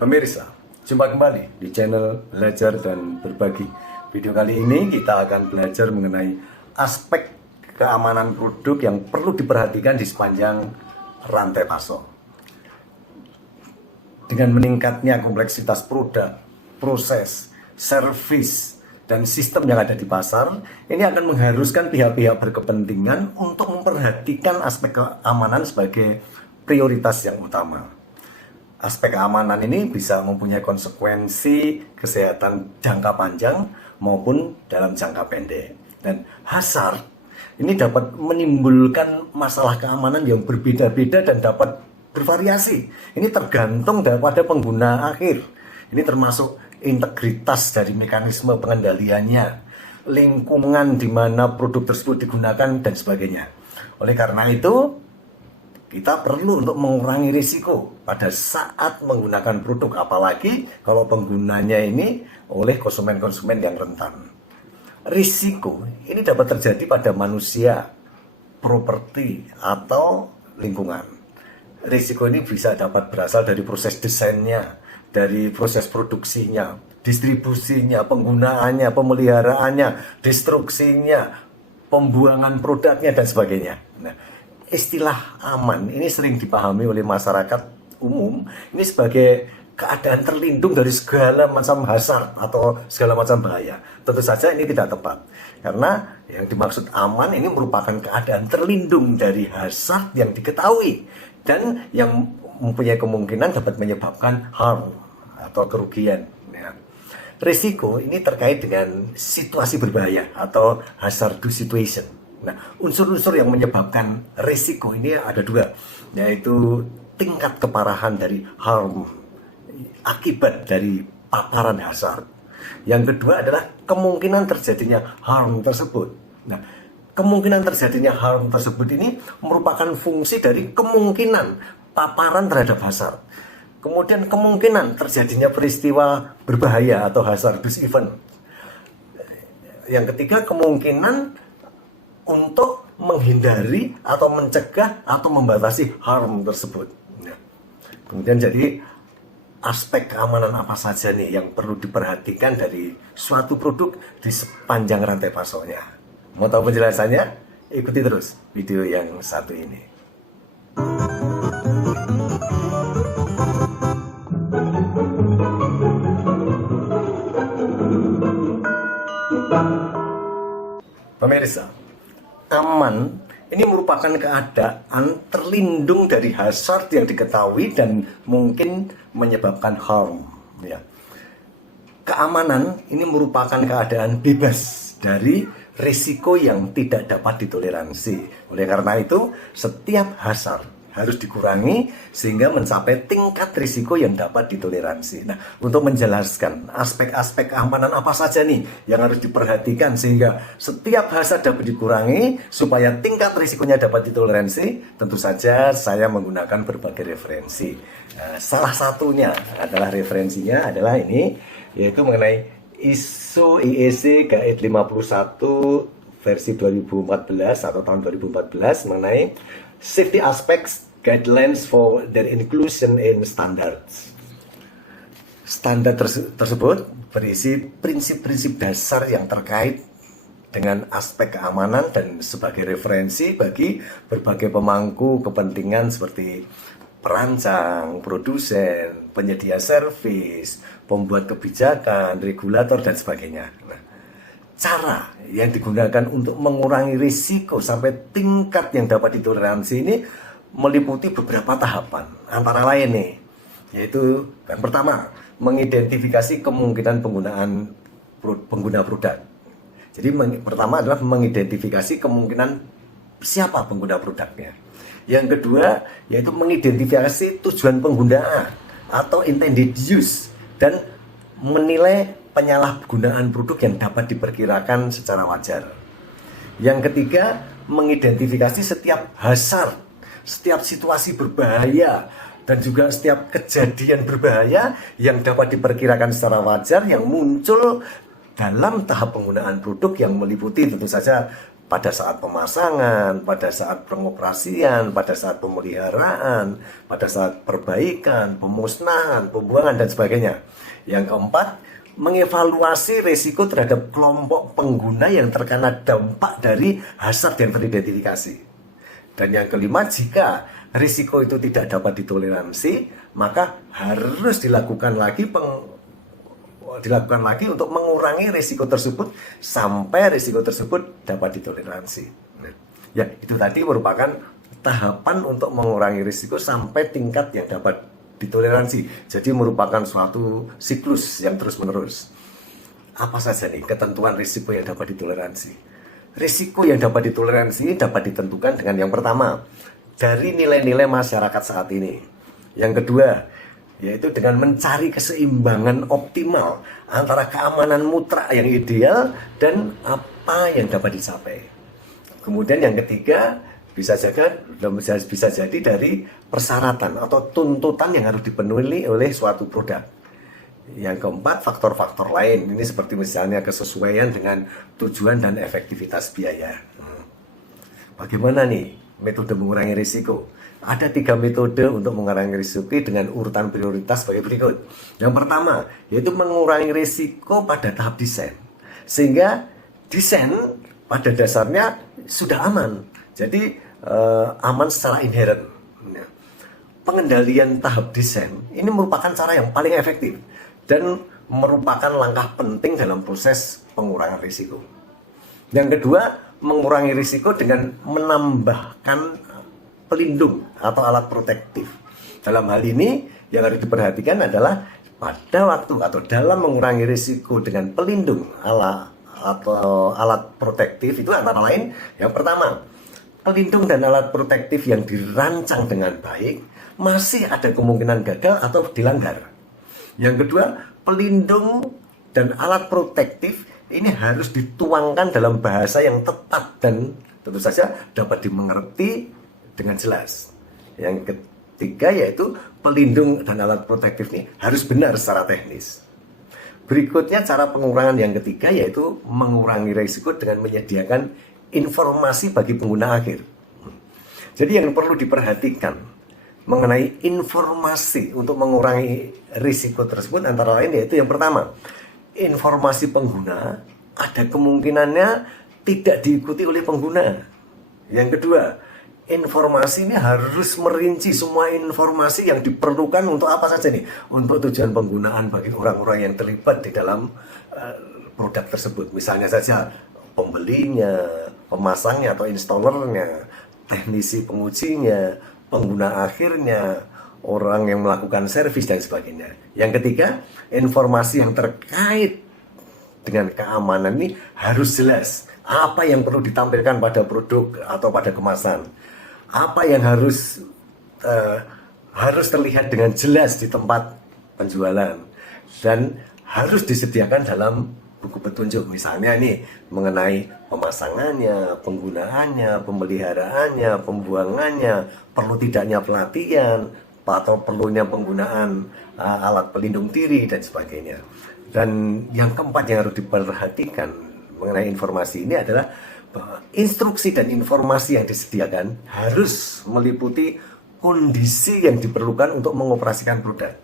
Pemirsa, jumpa kembali di channel Belajar dan Berbagi. Video kali ini kita akan belajar mengenai aspek keamanan produk yang perlu diperhatikan di sepanjang rantai pasok. Dengan meningkatnya kompleksitas produk, proses, servis, dan sistem yang ada di pasar, ini akan mengharuskan pihak-pihak berkepentingan untuk memperhatikan aspek keamanan sebagai prioritas yang utama. Aspek keamanan ini bisa mempunyai konsekuensi kesehatan jangka panjang maupun dalam jangka pendek. Dan hazard ini dapat menimbulkan masalah keamanan yang berbeda-beda dan dapat bervariasi. Ini tergantung daripada pengguna akhir. Ini termasuk integritas dari mekanisme pengendaliannya, lingkungan di mana produk tersebut digunakan, dan sebagainya. Oleh karena itu, kita perlu untuk mengurangi risiko pada saat menggunakan produk, apalagi kalau penggunanya ini oleh konsumen-konsumen yang rentan. Risiko ini dapat terjadi pada manusia, properti, atau lingkungan. Risiko ini bisa dapat berasal dari proses desainnya, dari proses produksinya, distribusinya, penggunaannya, pemeliharaannya, destruksinya, pembuangan produknya, dan sebagainya. Nah, istilah aman ini sering dipahami oleh masyarakat umum ini sebagai keadaan terlindung dari segala macam hazard atau segala macam bahaya. Tentu saja ini tidak tepat, karena yang dimaksud aman ini merupakan keadaan terlindung dari hazard yang diketahui dan yang mempunyai kemungkinan dapat menyebabkan harm atau kerugian. Risiko ini terkait dengan situasi berbahaya atau hazardous situation. Nah, unsur-unsur yang menyebabkan risiko ini ada dua, yaitu tingkat keparahan dari harm, akibat dari paparan hazard. Yang kedua adalah kemungkinan terjadinya harm tersebut. Nah, kemungkinan terjadinya harm tersebut ini merupakan fungsi dari kemungkinan paparan terhadap hazard. Kemudian kemungkinan terjadinya peristiwa berbahaya atau hazardous event. Yang ketiga, kemungkinan untuk menghindari atau mencegah atau membatasi harm tersebut. Nah, kemudian jadi aspek keamanan apa saja nih yang perlu diperhatikan dari suatu produk di sepanjang rantai pasoknya. Mau tahu penjelasannya? Ikuti terus video yang satu ini. Pemirsa, aman ini merupakan keadaan terlindung dari hazard yang diketahui dan mungkin menyebabkan harm. Ya. Keamanan ini merupakan keadaan bebas dari risiko yang tidak dapat ditoleransi. Oleh karena itu, setiap hazard harus dikurangi sehingga mencapai tingkat risiko yang dapat ditoleransi. Nah, untuk menjelaskan aspek-aspek keamanan apa saja nih yang harus diperhatikan sehingga setiap hazard dapat dikurangi supaya tingkat risikonya dapat ditoleransi, tentu saja saya menggunakan berbagai referensi. Nah, salah satunya adalah referensinya adalah ini, yaitu mengenai ISO IEC Guide 51 versi 2014 atau tahun 2014 mengenai Safety Aspects Guidelines for their Inclusion in Standards. Standar tersebut berisi prinsip-prinsip dasar yang terkait dengan aspek keamanan dan sebagai referensi bagi berbagai pemangku kepentingan seperti perancang, produsen, penyedia servis, pembuat kebijakan, regulator, dan sebagainya. Nah, cara yang digunakan untuk mengurangi risiko sampai tingkat yang dapat ditoleransi ini meliputi beberapa tahapan, antara lain nih, yaitu yang pertama, mengidentifikasi kemungkinan penggunaan pengguna produk. Jadi pertama adalah mengidentifikasi kemungkinan siapa pengguna produknya. Yang kedua, yaitu mengidentifikasi tujuan penggunaan atau intended use dan menilai penyalahgunaan produk yang dapat diperkirakan secara wajar. Yang ketiga, mengidentifikasi setiap hazard, setiap situasi berbahaya, dan juga setiap kejadian berbahaya yang dapat diperkirakan secara wajar yang muncul dalam tahap penggunaan produk yang meliputi tentu saja pada saat pemasangan, pada saat pengoperasian, pada saat pemeliharaan, pada saat perbaikan, pemusnahan, pembuangan, dan sebagainya. Yang keempat, mengevaluasi risiko terhadap kelompok pengguna yang terkena dampak dari hazard yang teridentifikasi. Dan yang kelima, jika risiko itu tidak dapat ditoleransi, maka harus dilakukan lagi untuk mengurangi risiko tersebut sampai risiko tersebut dapat ditoleransi. Ya, itu tadi merupakan tahapan untuk mengurangi risiko sampai tingkat yang dapat ditoleransi. Jadi merupakan suatu siklus yang terus-menerus. Apa saja nih ketentuan risiko yang dapat ditoleransi? Risiko yang dapat ditoleransi dapat ditentukan dengan yang pertama, dari nilai-nilai masyarakat saat ini. Yang kedua, yaitu dengan mencari keseimbangan optimal antara keamanan mutlak yang ideal dan apa yang dapat dicapai. Kemudian yang ketiga, bisa jadi dari persyaratan atau tuntutan yang harus dipenuhi oleh suatu produk. Yang keempat, faktor-faktor lain. Ini seperti misalnya kesesuaian dengan tujuan dan efektivitas biaya. Bagaimana nih metode mengurangi risiko? Ada 3 metode untuk mengurangi risiko dengan urutan prioritas sebagai berikut. Yang pertama, yaitu mengurangi risiko pada tahap desain. Sehingga desain pada dasarnya sudah aman. Jadi aman secara inherent. Pengendalian tahap desain ini merupakan cara yang paling efektif dan merupakan langkah penting dalam proses pengurangan risiko. Yang kedua, mengurangi risiko dengan menambahkan pelindung atau alat protektif. Dalam hal ini yang harus diperhatikan adalah pada waktu atau dalam mengurangi risiko dengan pelindung atau alat protektif itu antara lain, yang pertama, pelindung dan alat protektif yang dirancang dengan baik masih ada kemungkinan gagal atau dilanggar. Yang kedua, pelindung dan alat protektif ini harus dituangkan dalam bahasa yang tepat dan tentu saja dapat dimengerti dengan jelas. Yang ketiga, yaitu pelindung dan alat protektif ini harus benar secara teknis. Berikutnya cara pengurangan yang ketiga, yaitu mengurangi risiko dengan menyediakan informasi bagi pengguna akhir. Jadi yang perlu diperhatikan mengenai informasi untuk mengurangi risiko tersebut antara lain yaitu yang pertama, informasi pengguna ada kemungkinannya tidak diikuti oleh pengguna. Yang kedua, informasi ini harus merinci semua informasi yang diperlukan untuk apa saja nih, untuk tujuan penggunaan bagi orang-orang yang terlibat di dalam produk tersebut. Misalnya saja pembelinya, pemasangnya atau installernya, teknisi pengujinya, pengguna akhirnya, orang yang melakukan servis dan sebagainya. Yang ketiga, informasi yang terkait dengan keamanan ini harus jelas. Apa yang perlu ditampilkan pada produk atau pada kemasan, apa yang harus terlihat dengan jelas di tempat penjualan dan harus disediakan dalam buku petunjuk. Misalnya nih mengenai pemasangannya, penggunaannya, pemeliharaannya, pembuangannya, perlu tidaknya pelatihan atau perlunya penggunaan alat pelindung diri dan sebagainya. Dan yang keempat yang harus diperhatikan mengenai informasi ini adalah instruksi dan informasi yang disediakan harus meliputi kondisi yang diperlukan untuk mengoperasikan produk.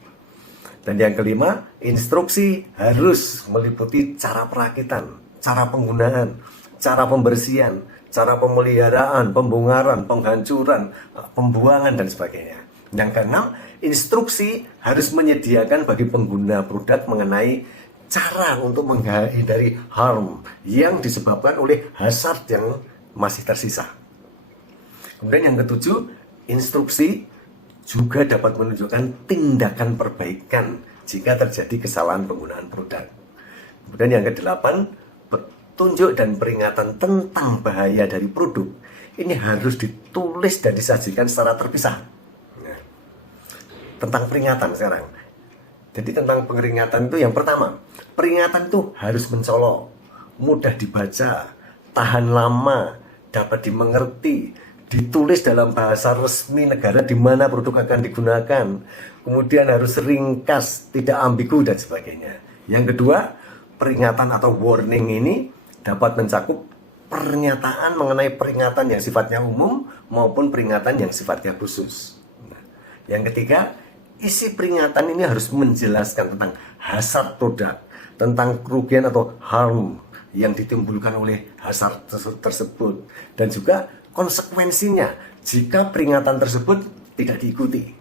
Dan yang kelima, instruksi harus meliputi cara perakitan, cara penggunaan, cara pembersihan, cara pemeliharaan, pembongkaran, penghancuran, pembuangan dan sebagainya. Yang keenam, instruksi harus menyediakan bagi pengguna produk mengenai cara untuk menghindari harm yang disebabkan oleh hazard yang masih tersisa. Kemudian yang ketujuh, instruksi juga dapat menunjukkan tindakan perbaikan jika terjadi kesalahan penggunaan produk. Kemudian yang kedelapan, petunjuk dan peringatan tentang bahaya dari produk ini harus ditulis dan disajikan secara terpisah. Nah, tentang peringatan sekarang. Jadi tentang peringatan itu yang pertama, peringatan itu harus mencolok, mudah dibaca, tahan lama, dapat dimengerti, ditulis dalam bahasa resmi negara di mana produk akan digunakan, kemudian harus ringkas, tidak ambigu dan sebagainya. Yang kedua, peringatan atau warning ini dapat mencakup pernyataan mengenai peringatan yang sifatnya umum maupun peringatan yang sifatnya khusus. Nah, yang ketiga, isi peringatan ini harus menjelaskan tentang hazard produk, tentang kerugian atau harm yang ditimbulkan oleh hazard tersebut, dan juga konsekuensinya jika peringatan tersebut tidak diikuti.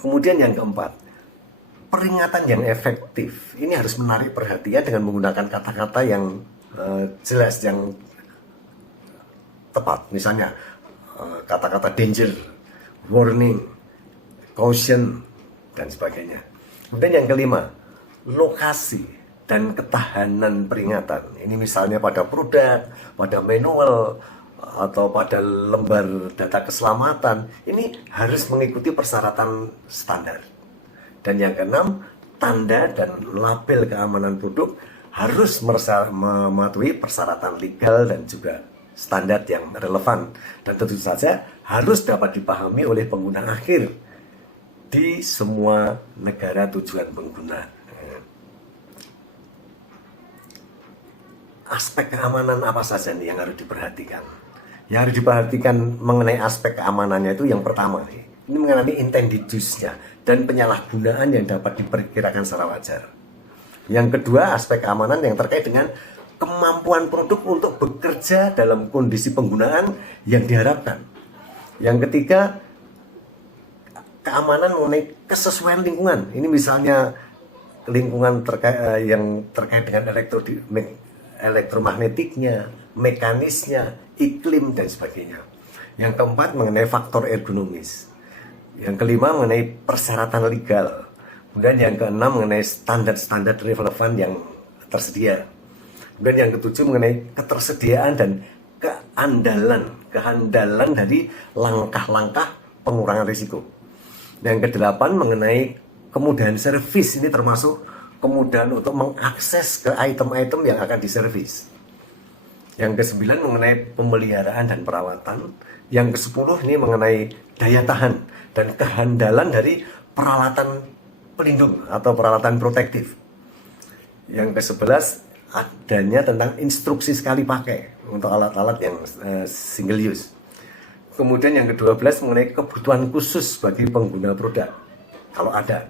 Kemudian yang keempat, peringatan yang efektif ini harus menarik perhatian dengan menggunakan kata-kata yang jelas, yang tepat. Misalnya kata-kata danger, warning, caution, dan sebagainya. Kemudian yang kelima, lokasi dan ketahanan peringatan. Ini misalnya pada produk, pada manual, atau pada lembar data keselamatan. Ini harus mengikuti persyaratan standar. Dan yang keenam, tanda dan label keamanan produk harus mematuhi persyaratan legal dan juga standar yang relevan. Dan tentu saja harus dapat dipahami oleh pengguna akhir di semua negara tujuan pengguna. Aspek keamanan apa saja nih yang harus diperhatikan? Yang harus diperhatikan mengenai aspek keamanannya itu yang pertama nih, ini mengenai intended use-nya dan penyalahgunaan yang dapat diperkirakan secara wajar. Yang kedua, aspek keamanan yang terkait dengan kemampuan produk untuk bekerja dalam kondisi penggunaan yang diharapkan. Yang ketiga, keamanan mengenai kesesuaian lingkungan. Ini misalnya lingkungan yang terkait dengan elektromagnetiknya, mekanisnya, iklim, dan sebagainya. Yang keempat, mengenai faktor ergonomis. Yang kelima, mengenai persyaratan legal. Kemudian yang keenam, mengenai standar-standar relevan yang tersedia. Kemudian yang ketujuh, mengenai ketersediaan dan kehandalan dari langkah-langkah pengurangan risiko. Yang kedelapan, mengenai kemudahan servis. Ini termasuk kemudahan untuk mengakses ke item-item yang akan diservis. Yang kesembilan, mengenai pemeliharaan dan perawatan. Yang kesepuluh, ini mengenai daya tahan dan kehandalan dari peralatan pelindung atau peralatan protektif. Yang ke-11, adanya tentang instruksi sekali pakai untuk alat-alat yang single use. Kemudian yang ke-12, mengenai kebutuhan khusus bagi pengguna produk kalau ada.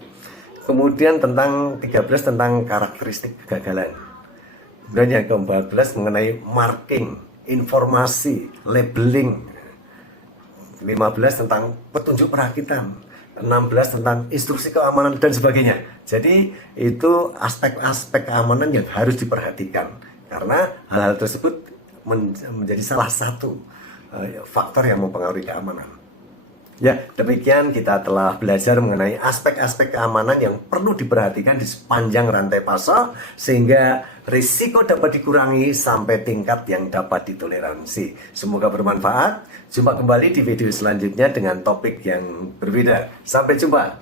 Kemudian tentang 13, tentang karakteristik kegagalan. Kemudian yang ke-14, mengenai marking, informasi, labeling. 15, tentang petunjuk perakitan. 16, tentang instruksi keamanan dan sebagainya. Jadi itu aspek-aspek keamanan yang harus diperhatikan, karena hal-hal tersebut menjadi salah satu faktor yang mempengaruhi keamanan. Ya, demikian kita telah belajar mengenai aspek-aspek keamanan yang perlu diperhatikan di sepanjang rantai pasok, sehingga risiko dapat dikurangi sampai tingkat yang dapat ditoleransi. Semoga bermanfaat. Jumpa kembali di video selanjutnya dengan topik yang berbeda. Sampai jumpa.